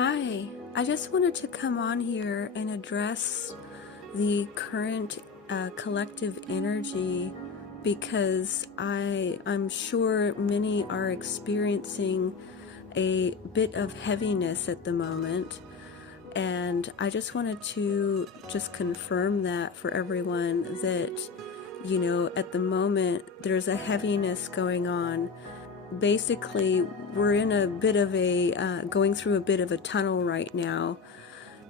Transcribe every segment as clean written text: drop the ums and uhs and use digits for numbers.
Hi, I just wanted to come on here and address the current collective energy because I'm sure many are experiencing a bit of heaviness at the moment, and I just wanted to just confirm that for everyone that, at the moment there's a heaviness going on. Basically, we're in a bit of a going through a bit of a tunnel right now,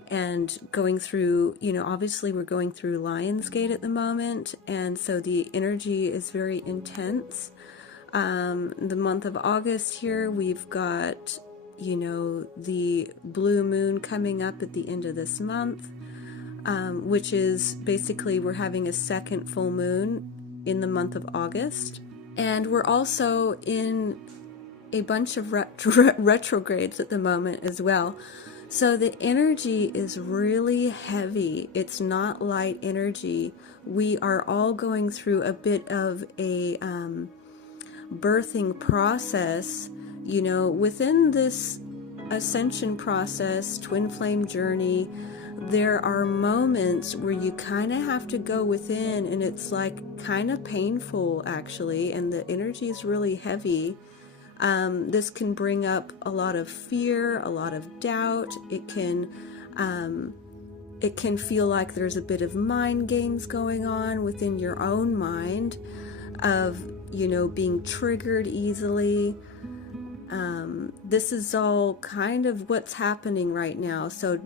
and going through, obviously we're going through Lionsgate at the moment, and so the energy is very intense. The month of August here, we've got, the blue moon coming up at the end of this month, which is basically we're having a second full moon in the month of August. And we're also in a bunch of retrogrades at the moment as well. So the energy is really heavy. It's not light energy. We are all going through a bit of a birthing process, within this ascension process, twin flame journey. There are moments where you kind of have to go within, and it's like kind of painful actually, and the energy is really heavy. This can bring up a lot of fear, a lot of doubt. It can feel like there's a bit of mind games going on within your own mind of, being triggered easily. This is all kind of what's happening right now. So,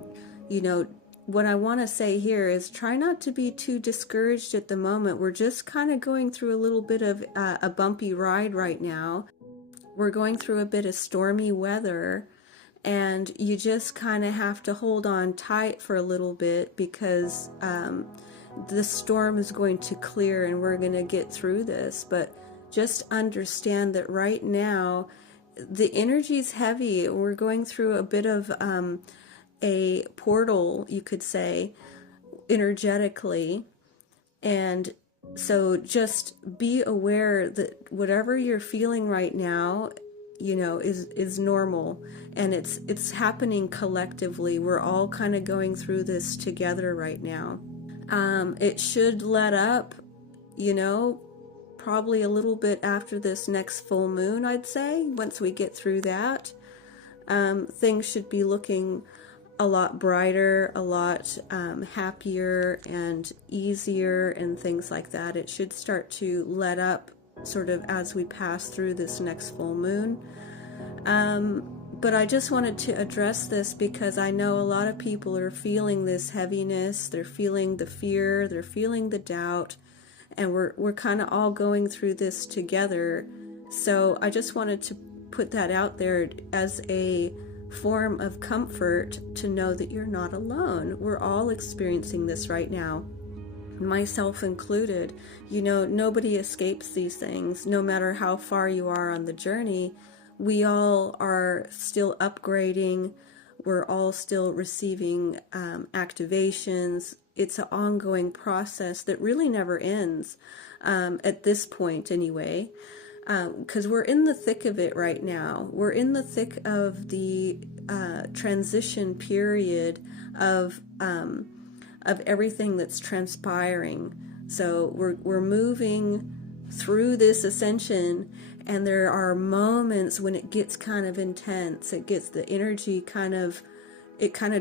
what I want to say here is try not to be too discouraged at the moment. We're just kind of going through a little bit of a bumpy ride right now. We're going through a bit of stormy weather, and you just kind of have to hold on tight for a little bit because the storm is going to clear and we're going to get through this. But just understand that right now the energy is heavy. We're going through a bit of a portal, you could say, energetically. And so just be aware that whatever you're feeling right now, is normal, and it's happening collectively. We're all kind of going through this together right now. It should let up, probably a little bit after this next full moon, I'd say. Once we get through that, things should be looking a lot brighter, a lot happier and easier and things like that. It should start to let up sort of as we pass through this next full moon. But I just wanted to address this because I know a lot of people are feeling this heaviness, they're feeling the fear, they're feeling the doubt, and we're kind of all going through this together. So I just wanted to put that out there as a form of comfort to know that you're not alone. We're all experiencing this right now, myself included. Nobody escapes these things. No matter how far you are on the journey, we all are still upgrading. We're all still receiving activations. It's an ongoing process that really never ends, at this point anyway. Because we're in the thick of it right now. We're in the thick of the transition period of everything that's transpiring. So we're moving through this ascension, and there are moments when it gets kind of intense. It gets the energy kind of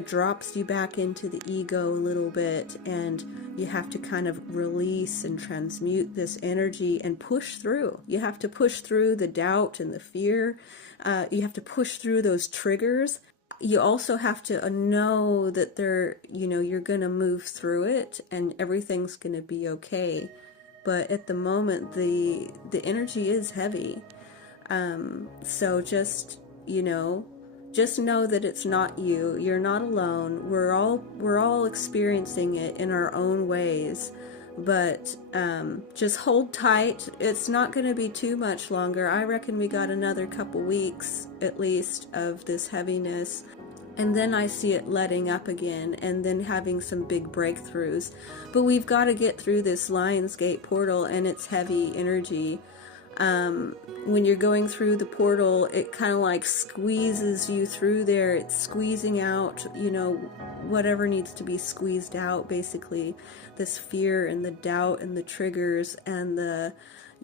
drops you back into the ego a little bit, and you have to kind of release and transmute this energy and push through. You have to push through the doubt and the fear. You have to push through those triggers. You also have to know that you're going to move through it and everything's going to be okay. But at the moment, the energy is heavy. So just know that it's not you. You're not alone. We're all experiencing it in our own ways. But just hold tight. It's not going to be too much longer. I reckon we got another couple weeks at least of this heaviness. And then I see it letting up again and then having some big breakthroughs. But we've got to get through this Lionsgate portal and its heavy energy. When you're going through the portal, it kind of like squeezes you through there. It's squeezing out, whatever needs to be squeezed out, basically. This fear and the doubt and the triggers and the,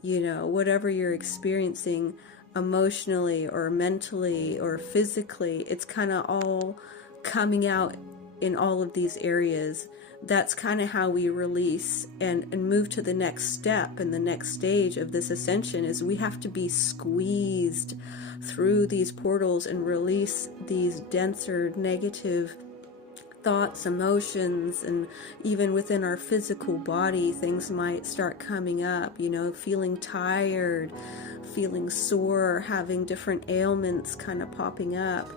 whatever you're experiencing emotionally or mentally or physically, it's kind of all coming out in all of these areas. That's kind of how we release and move to the next step and the next stage of this ascension. Is we have to be squeezed through these portals and release these denser negative thoughts, emotions, and even within our physical body, things might start coming up, feeling tired, feeling sore, having different ailments kind of popping up.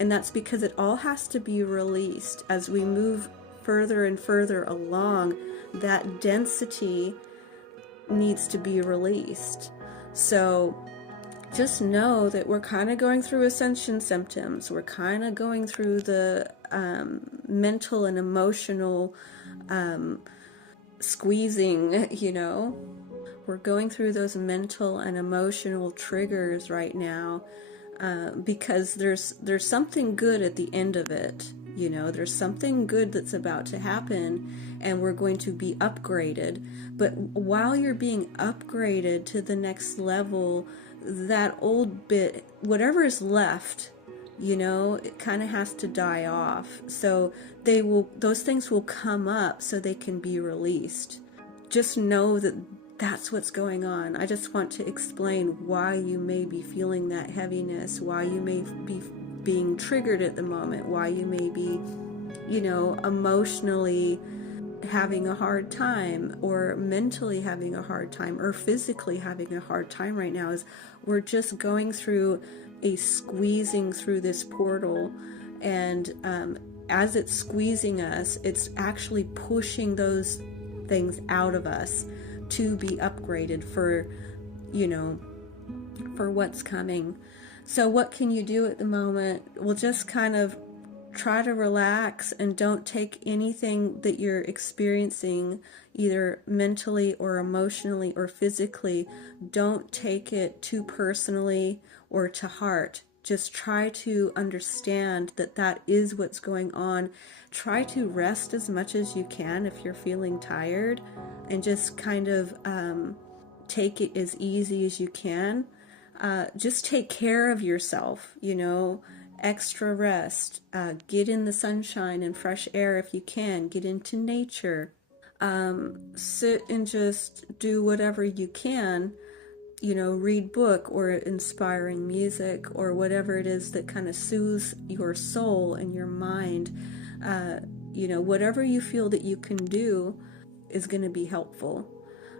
And that's because it all has to be released. As we move further and further along, that density needs to be released. So just know that we're kind of going through ascension symptoms. We're kind of going through the mental and emotional squeezing, We're going through those mental and emotional triggers right now. Because there's something good at the end of it, there's something good that's about to happen, and we're going to be upgraded. But while you're being upgraded to the next level, that old bit, whatever is left, it kind of has to die off. So those things will come up so they can be released. Just know that that's what's going on. I just want to explain why you may be feeling that heaviness, why you may be being triggered at the moment, why you may be, emotionally having a hard time, or mentally having a hard time, or physically having a hard time right now. Is we're just going through a squeezing through this portal, and as it's squeezing us, it's actually pushing those things out of us to be upgraded for what's coming. So what can you do at the moment? Well, just kind of try to relax and don't take anything that you're experiencing, either mentally or emotionally or physically, don't take it too personally or to heart. Just try to understand that that is what's going on. Try to rest as much as you can if you're feeling tired, and just kind of take it as easy as you can. Just take care of yourself, extra rest, get in the sunshine and fresh air if you can, get into nature, sit and just do whatever you can, read book or inspiring music or whatever it is that kind of soothes your soul and your mind. Whatever you feel that you can do is going to be helpful.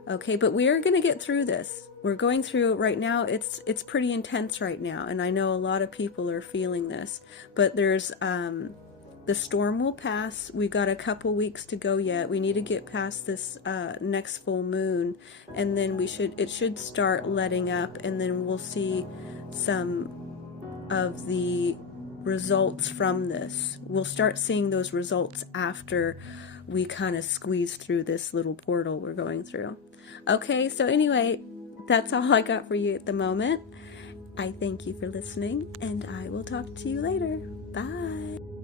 Okay, but we are going to get through this. We're going through right now. It's pretty intense right now, and I know a lot of people are feeling this. But there's the storm will pass. We've got a couple weeks to go yet. We need to get past this next full moon, and then it should start letting up, and then we'll see some of the results from this. We'll start seeing those results after we kind of squeeze through this little portal we're going through. Okay, so anyway, that's all I got for you at the moment. I thank you for listening, and I will talk to you later. Bye.